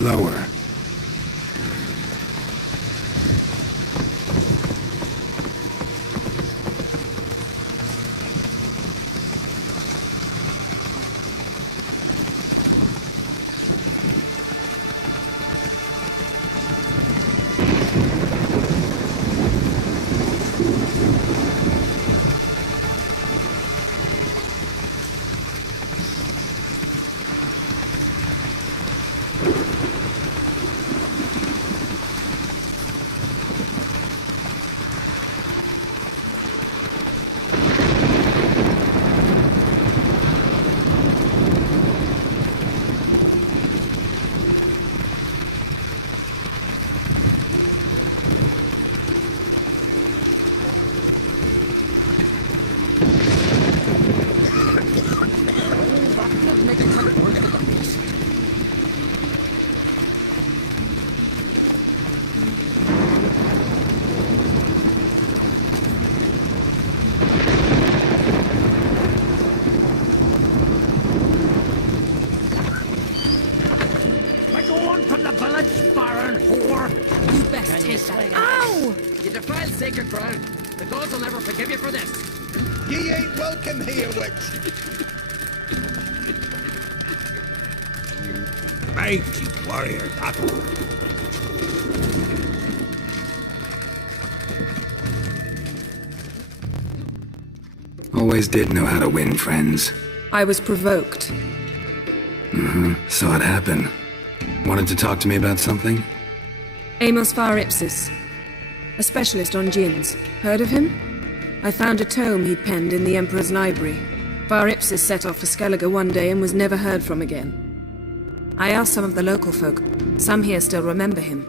slower. Sacred ground. The gods will never forgive you for this. Ye ain't welcome here, witch. Mighty warrior, that. Always did know how to win friends. I was provoked. Saw it happen. Wanted to talk to me about something? Amos Ipsis, a specialist on djinns. Heard of him? I found a tome he'd penned in the Emperor's library. Ipsis set off for Skellige one day and was never heard from again. I asked some of the local folk. Some here still remember him.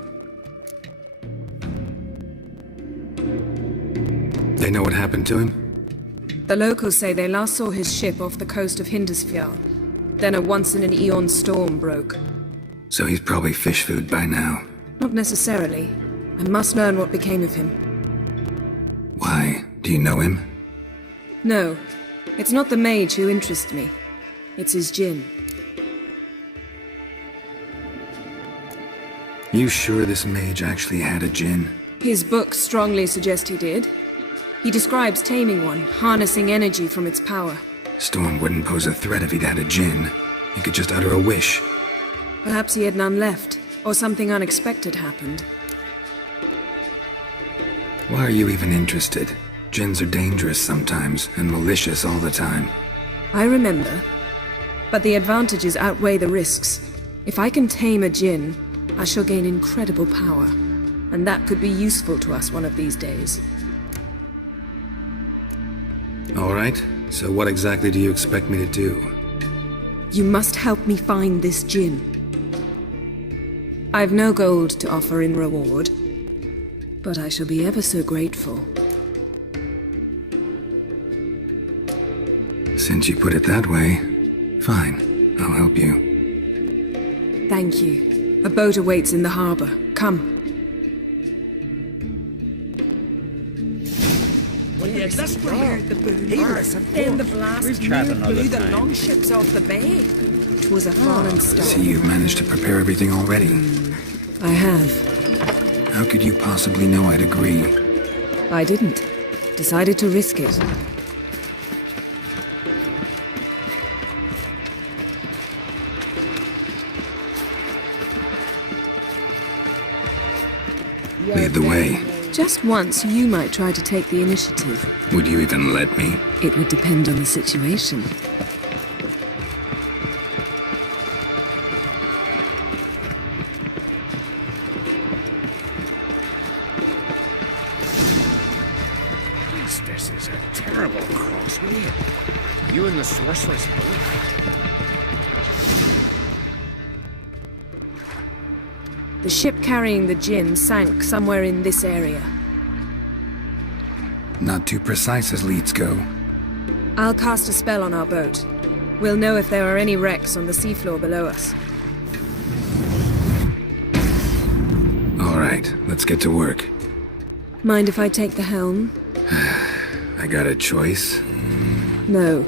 They know what happened to him? The locals say they last saw his ship off the coast of Hindisfjall. Then a once-in-an-eon storm broke. So he's probably fish food by now. Not necessarily. I must learn what became of him. Why? Do you know him? No. It's not the mage who interests me. It's his djinn. You sure this mage actually had a djinn? His books strongly suggest he did. He describes taming one, harnessing energy from its power. Storm wouldn't pose a threat if he'd had a djinn. He could just utter a wish. Perhaps he had none left, or something unexpected happened. Why are you even interested? Djinns are dangerous sometimes, and malicious all the time. I remember. But the advantages outweigh the risks. If I can tame a djinn, I shall gain incredible power. And that could be useful to us one of these days. All right, so what exactly do you expect me to do? You must help me find this djinn. I've no gold to offer in reward, but I shall be ever so grateful. Since you put it that way, fine, I'll help you. Thank you. A boat awaits in the harbor. Come. This heard the boom. Then the blast blew the longships off the bay. It was a fallen star. So you've managed to prepare everything already? I have. How could you possibly know I'd agree? I didn't. Decided to risk it. Lead the way. Just once, you might try to take the initiative. Would you even let me? It would depend on the situation. This is a terrible crossway. You and the sorceress both. The ship carrying the djinn sank somewhere in this area. Not too precise as leads go. I'll cast a spell on our boat. We'll know if there are any wrecks on the seafloor below us. All right, let's get to work. Mind if I take the helm? I got a choice. No.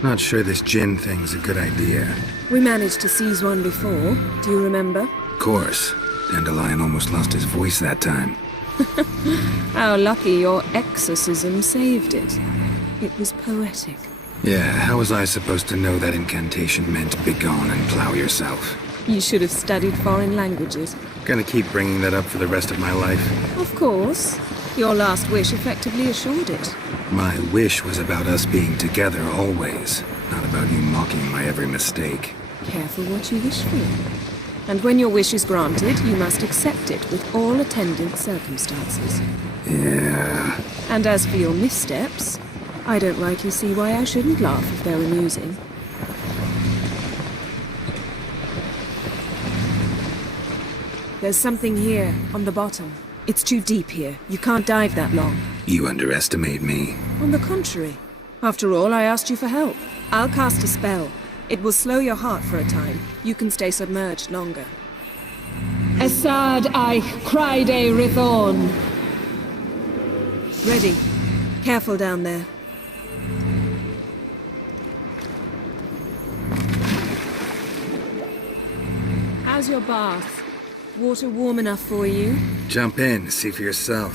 Not sure this gin thing's a good idea. We managed to seize one before. Do you remember? Of course. Dandelion almost lost his voice that time. How lucky your exorcism saved it. It was poetic. Yeah, how was I supposed to know that incantation meant begone and plow yourself? You should have studied foreign languages. Gonna keep bringing that up for the rest of my life. Of course. Your last wish effectively assured it. My wish was about us being together always, not about you mocking my every mistake. Careful what you wish for. And when your wish is granted, you must accept it with all attendant circumstances. Yeah. And as for your missteps, I don't rightly see why I shouldn't laugh if they're amusing. There's something here, on the bottom. It's too deep here. You can't dive that long. You underestimate me. On the contrary. After all, I asked you for help. I'll cast a spell. It will slow your heart for a time. You can stay submerged longer. Esad eich craide rithorn. Ready. Careful down there. How's your bath? Water warm enough for you? Jump in, see for yourself.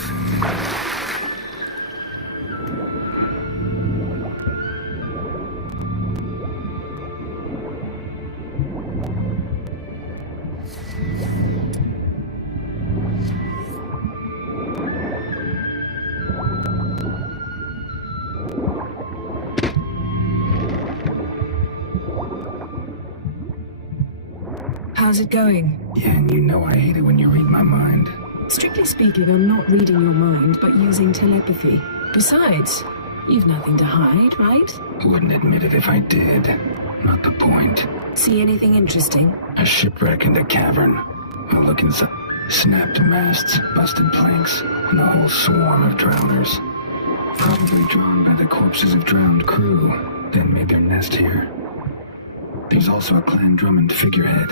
How's it going? Yeah, and you know I hate it when you read my mind. Strictly speaking, I'm not reading your mind, but using telepathy. Besides, you've nothing to hide, right? I wouldn't admit it if I did. Not the point. See anything interesting? A shipwreck in the cavern. I'll look inside. Snapped masts, busted planks, and a whole swarm of drowners. Probably drawn by the corpses of drowned crew, then made their nest here. There's also a Clan Drummond figurehead.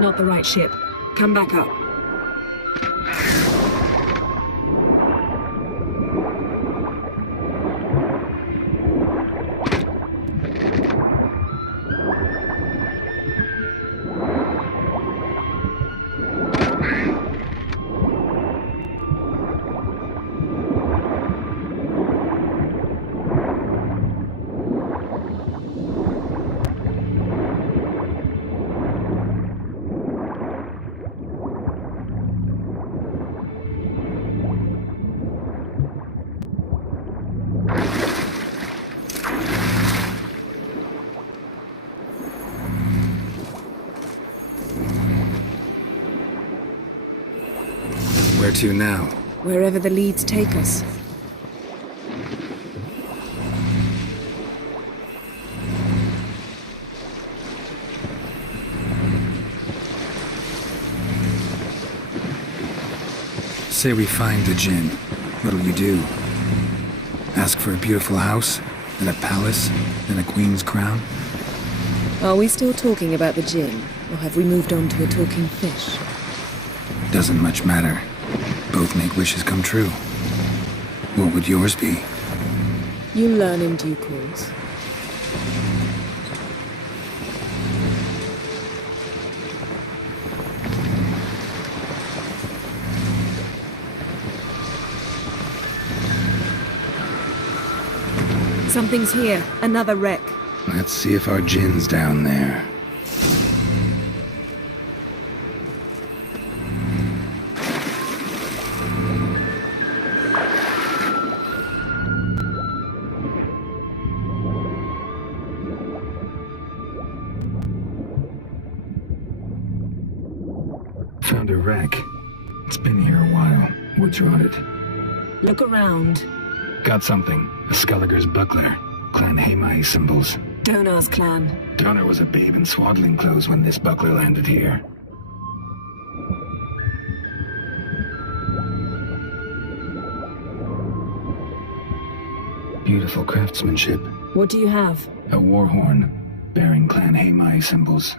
Not the right ship. Come back up. Where to now? Wherever the leads take us. Say we find the djinn. What'll you do? Ask for a beautiful house? And a palace? And a queen's crown? Are we still talking about the djinn? Or have we moved on to a talking fish? Doesn't much matter. Both make wishes come true. What would yours be? You learn in due course. Something's here. Another wreck. Let's see if our djinn's down there. Found a wreck. It's been here a while. What's on it? Look around. Got something. A Skulliger's buckler. Clan Haemai symbols. Donar's clan. Donar was a babe in swaddling clothes when this buckler landed here. Beautiful craftsmanship. What do you have? A war horn, bearing Clan Haemai symbols.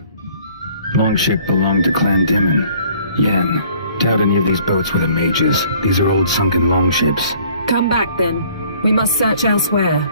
Longship belonged to Clan Dimon. Yen. Doubt any of these boats were the mages. These are old sunken longships. Come back then. We must search elsewhere.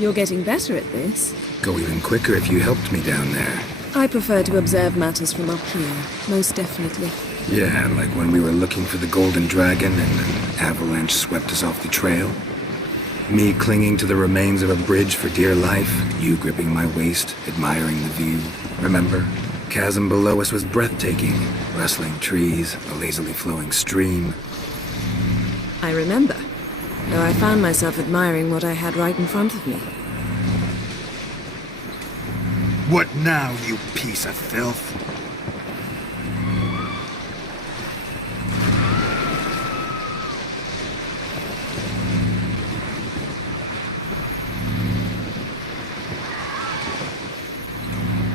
You're getting better at this. Go even quicker if you helped me down there. I prefer to observe matters from up here, most definitely. Yeah, like when we were looking for the golden dragon and an avalanche swept us off the trail. Me clinging to the remains of a bridge for dear life, you gripping my waist, admiring the view. Remember? Chasm below us was breathtaking. Rustling trees, a lazily flowing stream. I remember, though I found myself admiring what I had right in front of me. What now, you piece of filth?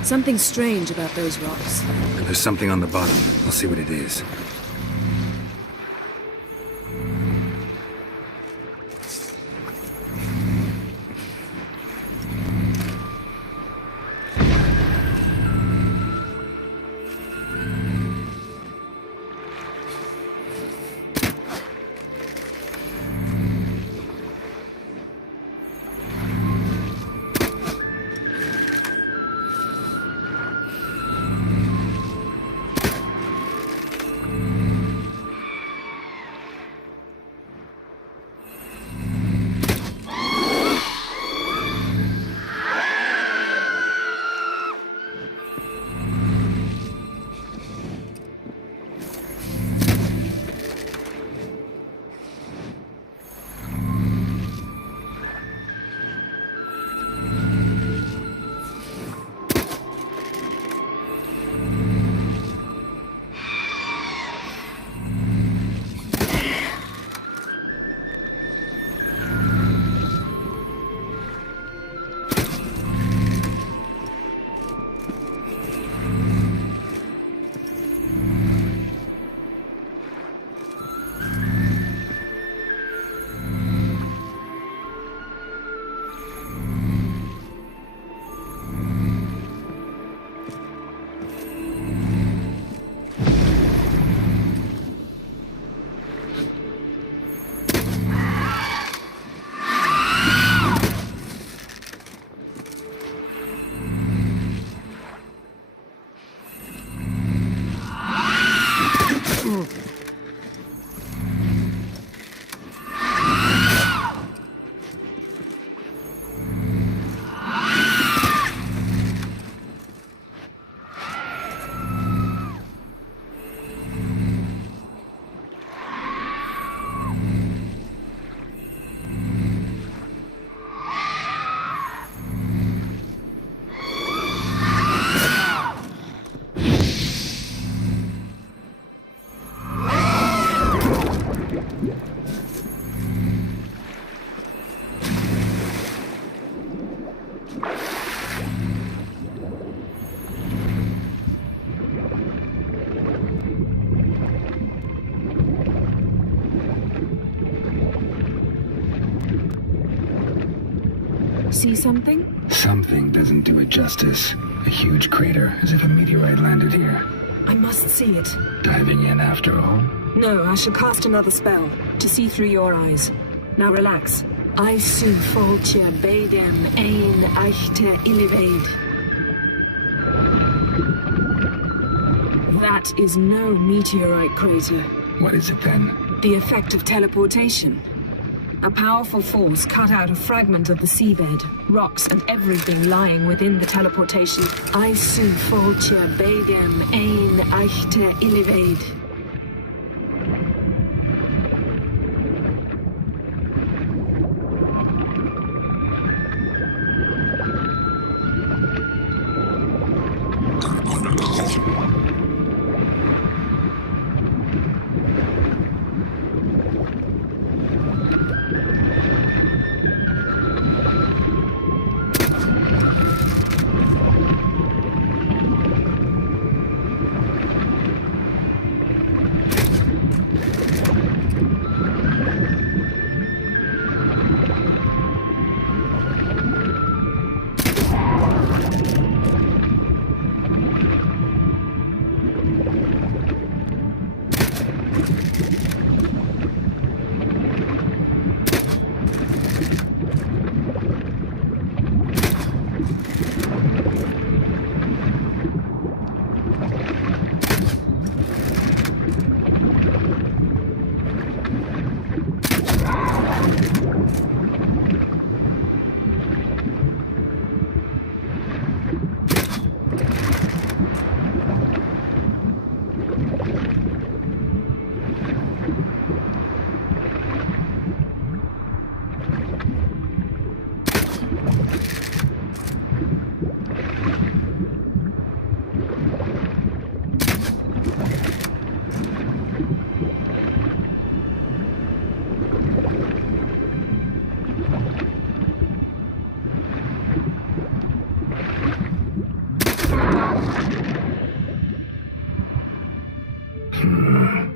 Something strange about those rocks. And there's something on the bottom. I'll see what it is. See something? Something doesn't do it justice. A huge crater, as if a meteorite landed here. I must see it. Diving in after all? No, I shall cast another spell, to see through your eyes. Now relax. I su foltje beidem ein echte iliveid. That is no meteorite crater. What is it then? The effect of teleportation. A powerful force cut out a fragment of the seabed, rocks and everything lying within the teleportation. I su foltje beidem ein echte iliveid.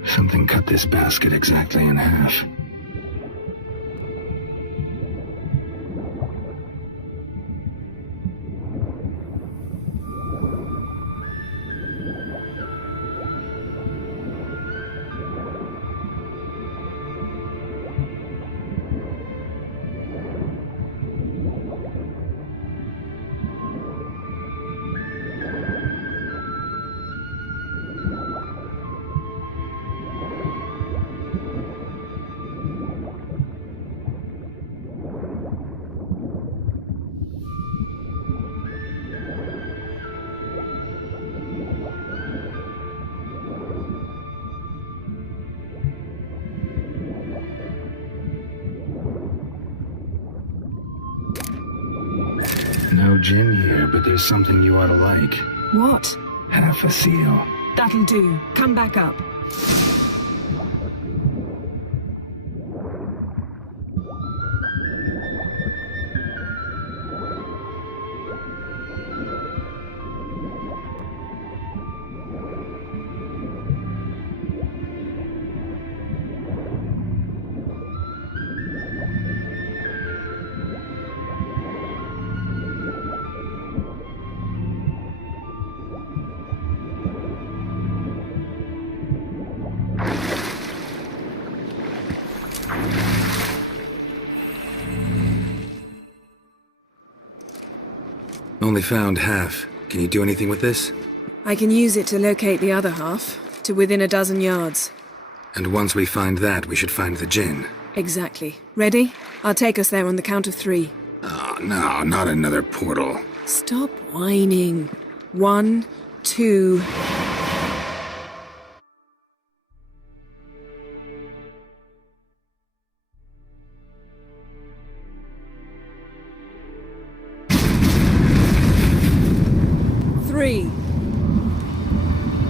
Something cut this basket exactly in half. No gin here, but there's something you ought to like. What? Half a seal. That'll do. Come back up. Only found half. Can you do anything with this? I can use it to locate the other half, to within a dozen yards. And once we find that, we should find the gin. Exactly. Ready? I'll take us there on the count of 3. Oh, no, not another portal. Stop whining. 1, 2...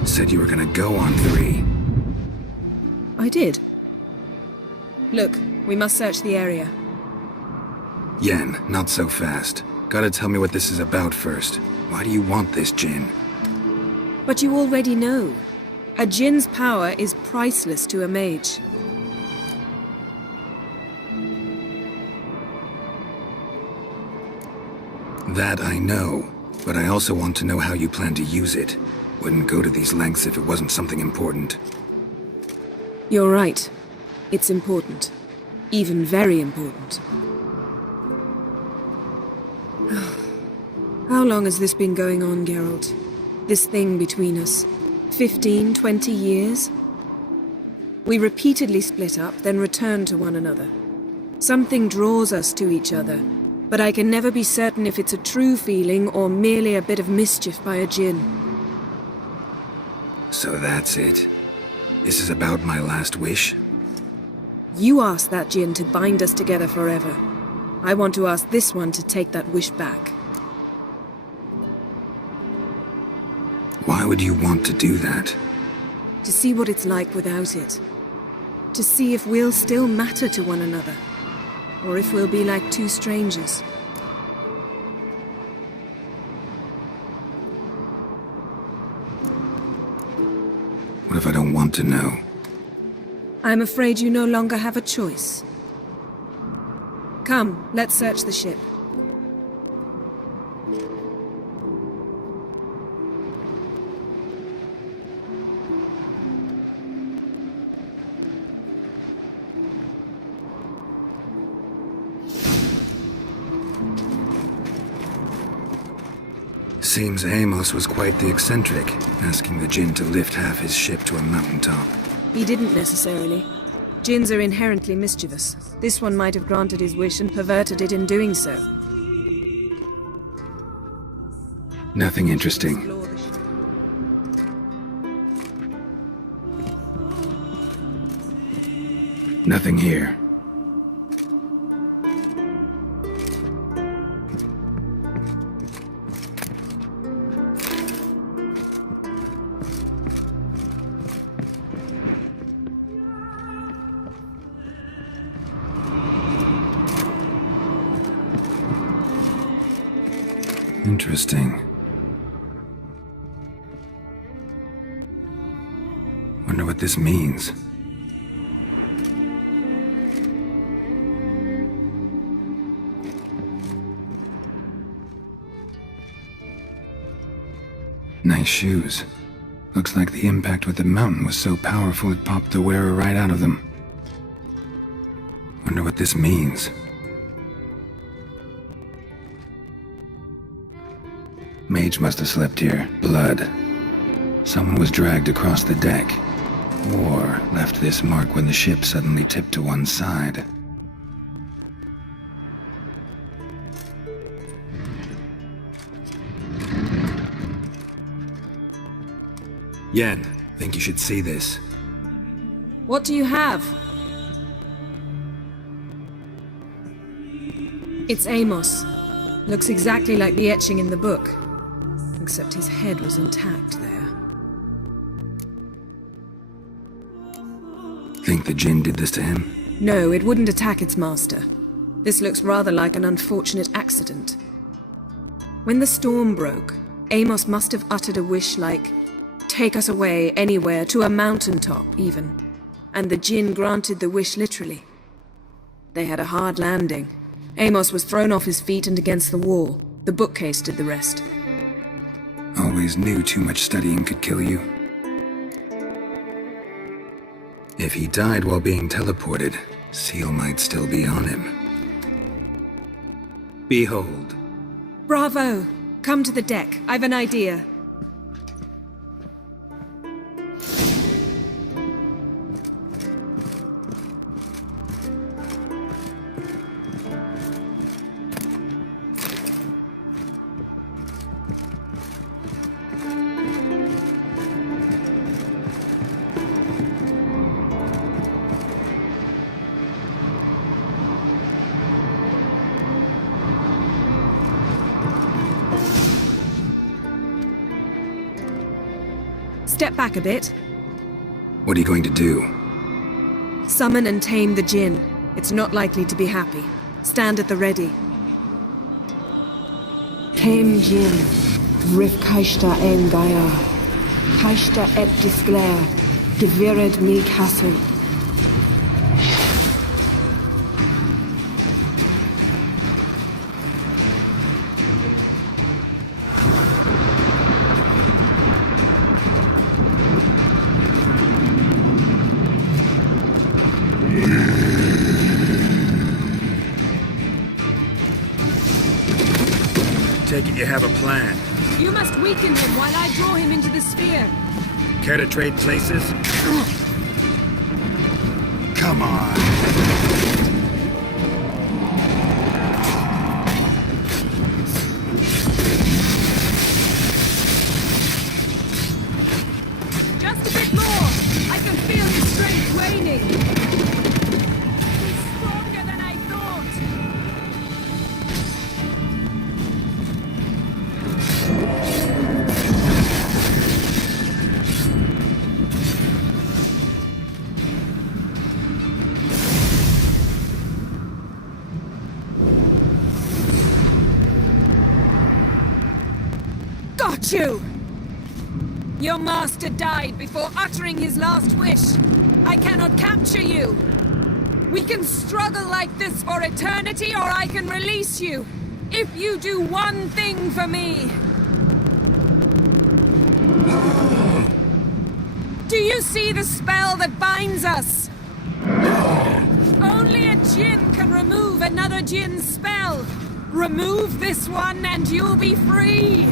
Said you were gonna go on 3. I did. Look, we must search the area. Yen, not so fast. Gotta tell me what this is about first. Why do you want this gin? But you already know. A djinn's power is priceless to a mage. That I know, but I also want to know how you plan to use it. Wouldn't go to these lengths if it wasn't something important. You're right. It's important. Even very important. How long has this been going on, Geralt? This thing between us? 15, 20 years? We repeatedly split up, then returned to one another. Something draws us to each other, but I can never be certain if it's a true feeling or merely a bit of mischief by a djinn. So that's it. This is about my last wish? You asked that djinn to bind us together forever. I want to ask this one to take that wish back. Why would you want to do that? To see what it's like without it. To see if we'll still matter to one another. Or if we'll be like two strangers. What if I don't want to know? I'm afraid you no longer have a choice. Come, let's search the ship. Seems Amos was quite the eccentric, asking the djinn to lift half his ship to a mountaintop. He didn't necessarily. Djinns are inherently mischievous. This one might have granted his wish and perverted it in doing so. Nothing interesting. Nothing here. Interesting. Wonder what this means. Nice shoes. Looks like the impact with the mountain was so powerful it popped the wearer right out of them. Wonder what this means. Mage must have slept here. Blood. Someone was dragged across the deck. Or left this mark when the ship suddenly tipped to one side. Yen, think you should see this. What do you have? It's Amos. Looks exactly like the etching in the book. Except his head was intact there. Think the djinn did this to him? No, it wouldn't attack its master. This looks rather like an unfortunate accident. When the storm broke, Amos must have uttered a wish like, "Take us away, anywhere, to a mountaintop, even." And the djinn granted the wish literally. They had a hard landing. Amos was thrown off his feet and against the wall. The bookcase did the rest. Always knew too much studying could kill you. If he died while being teleported, Seal might still be on him. Behold. Bravo! Come to the deck. I've an idea. Step back a bit. What are you going to do? Summon and tame the djinn. It's not likely to be happy. Stand at the ready. Tame djinn, rif kaishta ein gaia, kaishta et disglare, devired me castle. Take it you have a plan. You must weaken him while I draw him into the sphere. Care to trade places? Come on. Just a bit more! I can feel his strength waning! He's stronger than I thought! Got you! Your master died before uttering his last wish. I cannot capture you. We can struggle like this for eternity, or I can release you. If you do one thing for me. Do you see the spell that binds us? Only a djinn can remove another djinn's spell. Remove this one and you'll be free.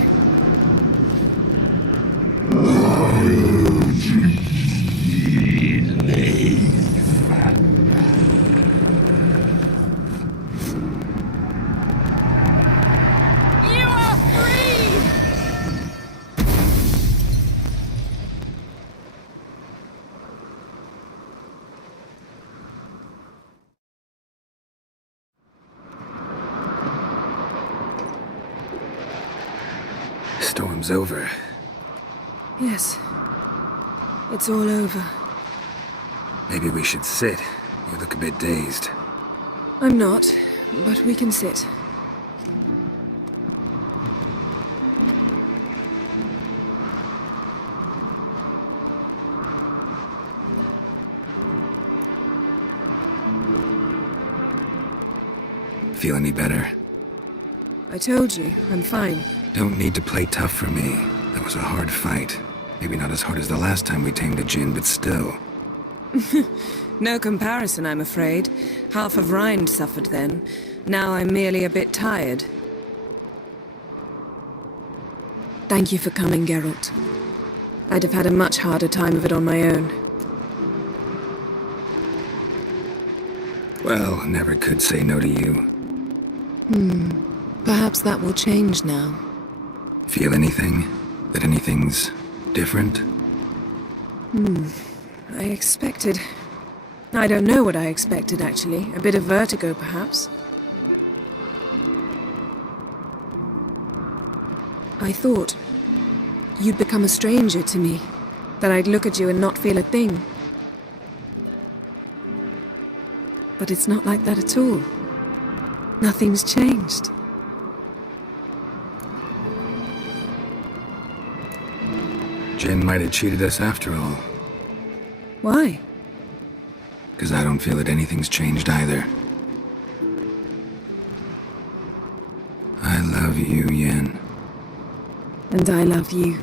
Storm's over. Yes. It's all over. Maybe we should sit. You look a bit dazed. I'm not, but we can sit. Feel any better? I told you, I'm fine. Don't need to play tough for me. That was a hard fight. Maybe not as hard as the last time we tamed a djinn, but still. No comparison, I'm afraid. Half of Rind suffered then. Now I'm merely a bit tired. Thank you for coming, Geralt. I'd have had a much harder time of it on my own. Well, never could say no to you. Perhaps that will change now. Feel anything? That anything's different? I expected... I don't know what I expected, actually. A bit of vertigo, perhaps. I thought you'd become a stranger to me. That I'd look at you and not feel a thing. But it's not like that at all. Nothing's changed. Jinn might have cheated us after all. Why? Because I don't feel that anything's changed either. I love you, Yen. And I love you.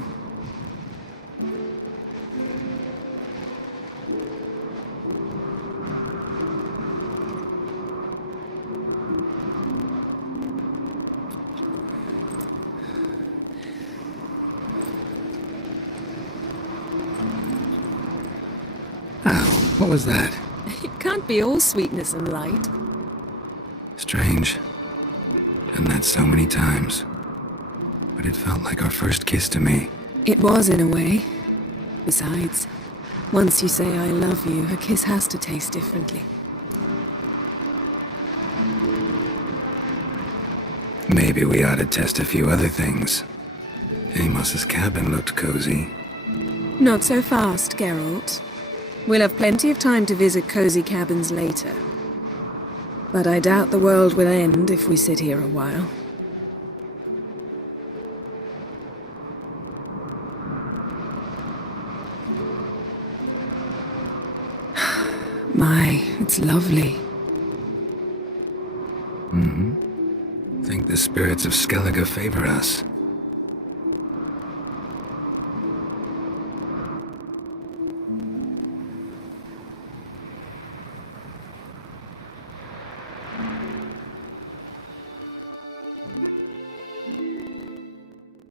What was that? It can't be all sweetness and light. Strange. Done that so many times. But it felt like our first kiss to me. It was, in a way. Besides, once you say I love you, a kiss has to taste differently. Maybe we ought to test a few other things. Amos's cabin looked cozy. Not so fast, Geralt. We'll have plenty of time to visit cozy cabins later. But I doubt the world will end if we sit here a while. My, it's lovely. Think the spirits of Skellige favor us.